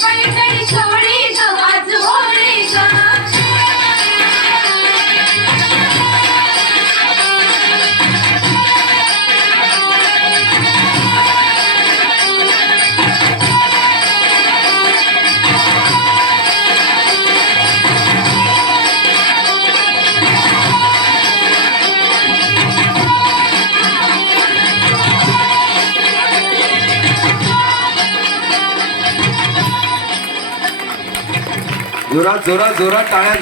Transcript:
Everybody say जोरात जोरात जोरात टाळ्या